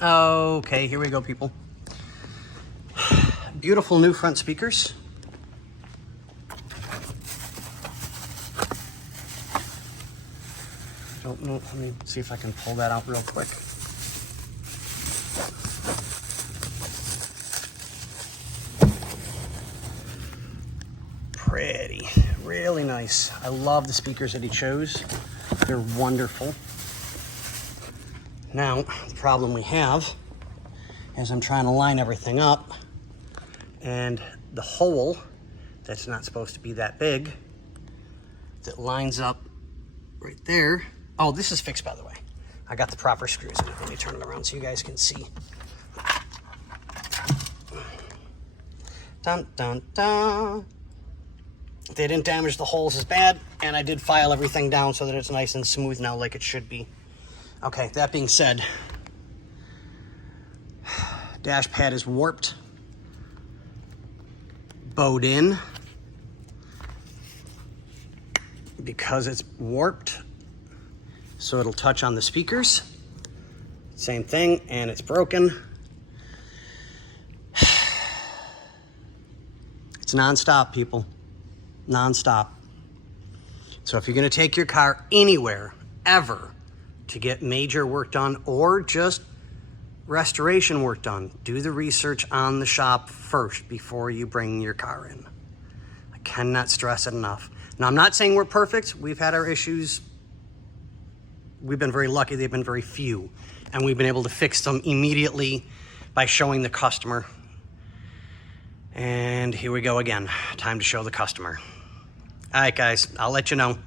Okay, here we go, people. Beautiful new front speakers. Don't know, let me see if I can pull that out real quick. Pretty, really nice. I love the speakers that he chose. They're wonderful. Now, the problem we have is I'm trying to line everything up, and the hole that's not supposed to be that big, that lines up right there. Oh, this is fixed, by the way. I got the proper screws in it. Let me turn it around so you guys can see. Dun, dun, dun. They didn't damage the holes as bad, and I did file everything down so that it's nice and smooth now like it should be. Okay, that being said, dash pad is warped, bowed in. Because it's warped, so it'll touch on the speakers. Same thing, and it's broken. It's non-stop, people. Non-stop. So if you're gonna take your car anywhere, ever, to get major work done or just restoration work done, do the research on the shop first before you bring your car in. I cannot stress it enough. Now, I'm not saying we're perfect. We've had our issues. We've been very lucky. They've been very few. And we've been able to fix them immediately by showing the customer. And here we go again. Time to show the customer. All right, guys, I'll let you know.